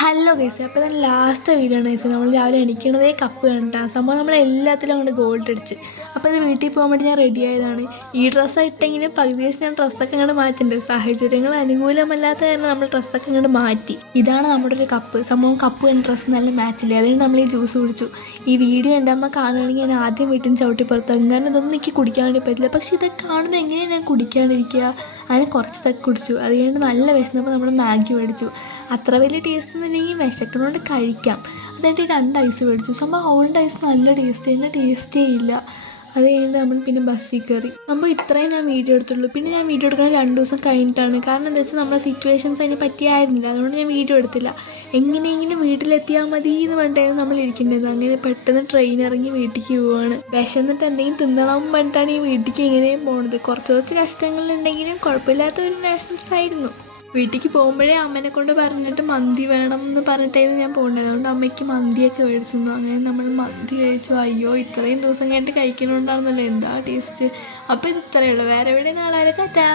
Hello guys, അപ്പോൾ ഞാൻ last video ആണ് ഗൈസ്. നമ്മൾ രാവിലെ എണീക്കണതേ കപ്പ് കണ്ടിട്ടാണ്. സംഭവം നമ്മളെല്ലാത്തിലും അങ്ങോട്ട് ഗോൾഡ് അടിച്ച്. അപ്പോൾ ഇത് വീട്ടിൽ പോകാൻ വേണ്ടി ഞാൻ റെഡി ആയതാണ്. ഈ ഡ്രസ്സ് ഇട്ടെങ്കിലും പകുതി വെച്ച് ഞാൻ ഡ്രസ്സൊക്കെ അങ്ങോട്ട് മാറ്റുന്നുണ്ട്. സാഹചര്യങ്ങൾ അനുകൂലമല്ലാത്ത കാരണം നമ്മൾ ഡ്രസ്സൊക്കെ അങ്ങോട്ട് മാറ്റി. ഇതാണ് നമ്മുടെ ഒരു കപ്പ്. സംഭവം കപ്പ് ആൻഡ് ഡ്രസ്സ് നല്ല മാച്ചില്ല. അതുകൊണ്ട് നമ്മൾ ഈ ജ്യൂസ് കുടിച്ചു. ഈ വീഡിയോ എൻ്റെ അമ്മ കാണുകയാണെങ്കിൽ ഞാൻ ആദ്യം വീട്ടിൽ നിന്ന് ചവിട്ടി പുറത്താക്കും. കാരണം ഇതൊന്നും എനിക്ക് കുടിക്കാൻ വേണ്ടി പറ്റില്ല. പക്ഷേ ഇതൊക്കെ കാണുമ്പോൾ എങ്ങനെയാണ് ഞാൻ കുടിക്കാണ്ടിരിക്കുക? അതിന് കുറച്ചതൊക്കെ കുടിച്ചു. അത് കഴിഞ്ഞിട്ട് നല്ല വിശന്നപ്പോൾ നമ്മൾ മാഗി മേടിച്ചു. അത്ര വലിയ ടേസ്റ്റ് ഒന്നുമില്ലെങ്കിൽ വിശക്കണോണ്ട് കഴിക്കാം. അതായിട്ട് 2 ഐസ് മേടിച്ചു. സംഭവം അവളുടെ ഐസ് നല്ല ടേസ്റ്റ്, എൻ്റെ ടേസ്റ്റേ ഇല്ല. അത് കഴിഞ്ഞിട്ട് നമ്മൾ പിന്നെ ബസ്സിൽ കയറി. സംഭവം ഇത്രയും ഞാൻ വീഡിയോ എടുത്തുള്ളൂ. പിന്നെ ഞാൻ വീഡിയോ എടുക്കുന്നത് 2 ദിവസം കഴിഞ്ഞിട്ടാണ്. കാരണം എന്താ വെച്ചാൽ നമ്മുടെ സിറ്റുവേഷൻസ് അതിന് പറ്റിയായിരുന്നില്ല. അതുകൊണ്ട് ഞാൻ വീഡിയോ എടുത്തില്ല. എങ്ങനെയെങ്കിലും വീട്ടിലെത്തിയാൽ മതി എന്ന് പറഞ്ഞിട്ടായിരുന്നു നമ്മൾ ഇരിക്കേണ്ടത്. അങ്ങനെ പെട്ടെന്ന് ട്രെയിൻ ഇറങ്ങി വീട്ടിലേക്ക് പോവുകയാണ്. വിശന്നിട്ട് എന്തെങ്കിലും തിന്നണം പറഞ്ഞിട്ടാണ് ഈ വീട്ടിലേക്ക് എങ്ങനെയും പോണത്. കുറച്ച് കഷ്ടങ്ങളുണ്ടെങ്കിലും കുഴപ്പമില്ലാത്ത ഒരു നാഷണൽസ് ആയിരുന്നു. വീട്ടിലേക്ക് പോകുമ്പോഴേ അമ്മനെ കൊണ്ട് പറഞ്ഞിട്ട് മന്തി വേണം എന്ന് പറഞ്ഞിട്ടായിരുന്നു ഞാൻ പോകേണ്ടത്. അതുകൊണ്ട് അമ്മയ്ക്ക് മന്തിയൊക്കെ മേടിച്ചു തന്നു. അങ്ങനെ നമ്മൾ മന്തി കഴിച്ചു. അയ്യോ, ഇത്രയും ദിവസം കഴിഞ്ഞിട്ട് കഴിക്കണോണ്ടാണെന്നല്ലോ എന്താ ടേസ്റ്റ്. അപ്പോൾ ഇത് ഇത്രയേ ഉള്ളൂ. വേറെ എവിടെ നാളെ ടാറ്റാ.